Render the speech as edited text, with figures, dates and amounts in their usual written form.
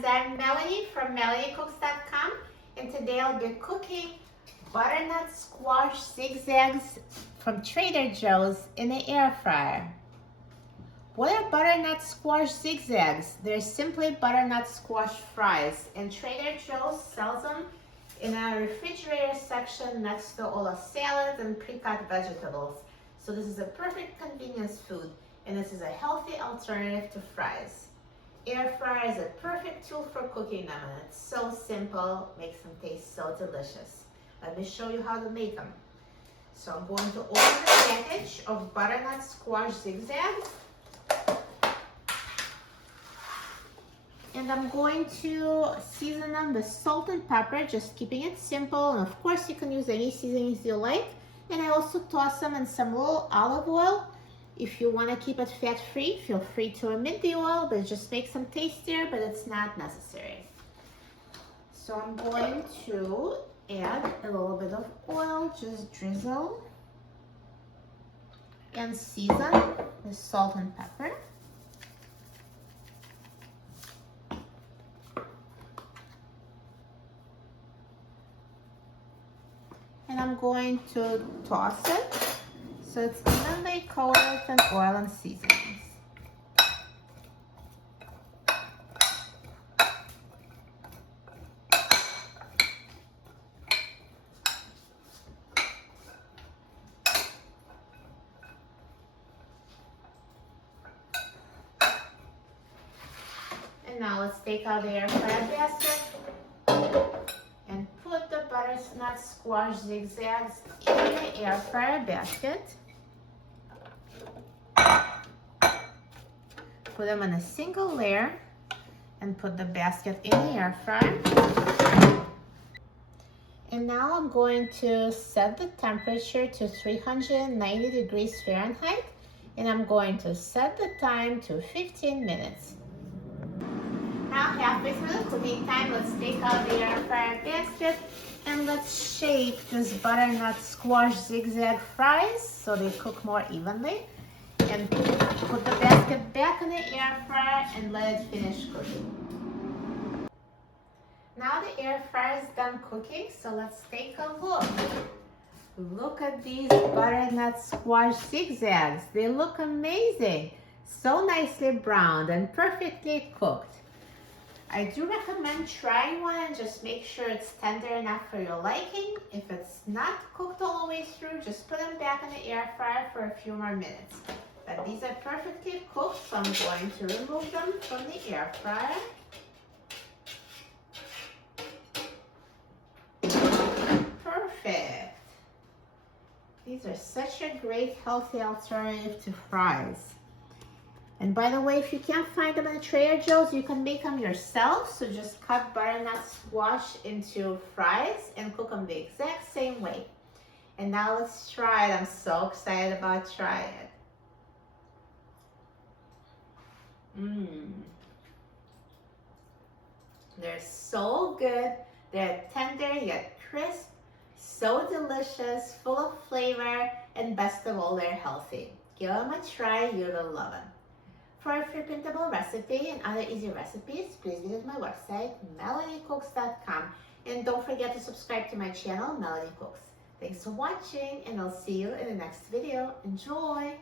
friends, I'm Melanie from MelanieCooks.com, and today I'll be cooking butternut squash zigzags from Trader Joe's in the air fryer. What are butternut squash zigzags? They're simply butternut squash fries, and Trader Joe's sells them in a refrigerator section next to all the salads and pre-cut vegetables. So this is a perfect convenience food, and this is a healthy alternative to fries. Air fryer is a perfect tool for cooking them, and it's so simple, makes them taste so delicious. Let me show you how to make them. So I'm going to open the package of butternut squash zigzags, and I'm going to season them with salt and pepper, just keeping it simple, and of course you can use any seasonings you like. And I also toss them in some little olive oil. If you want to keep it fat-free, feel free to omit the oil, but it just makes them tastier, but it's not necessary. So I'm going to add a little bit of oil, just drizzle, and season with salt and pepper. And I'm going to toss it so it's evenly coated in oil and seasonings. And now let's take out the air fryer basket and put the butternut squash zigzags in the air fryer basket. Put them in a single layer and put the basket in the air fryer. And now I'm going to set the temperature to 390 degrees Fahrenheit, and I'm going to set the time to 15 minutes. Now halfway through the cooking time, let's take out the air fryer basket and let's shape this butternut squash zigzag fries so they cook more evenly. And put the basket back in the air fryer and let it finish cooking. Now the air fryer is done cooking, so let's take a look. Look at these butternut squash zigzags. They look amazing. So nicely browned and perfectly cooked. I do recommend trying one and just make sure it's tender enough for your liking. If it's not cooked all the way through, just put them back in the air fryer for a few more minutes. But these are perfectly cooked, so I'm going to remove them from the air fryer. Perfect. These are such a great healthy alternative to fries. And by the way, if you can't find them at Trader Joe's, you can make them yourself. So just cut butternut squash into fries and cook them the exact same way. And now let's try it. I'm so excited about trying it. They're so good. They're tender yet crisp, so delicious, full of flavor, and best of all, they're healthy. Give them a try, you will love them. For a free printable recipe and other easy recipes, please visit my website, MelanieCooks.com, and don't forget to subscribe to my channel, Melanie Cooks. Thanks for watching, and I'll see you in the next video. Enjoy!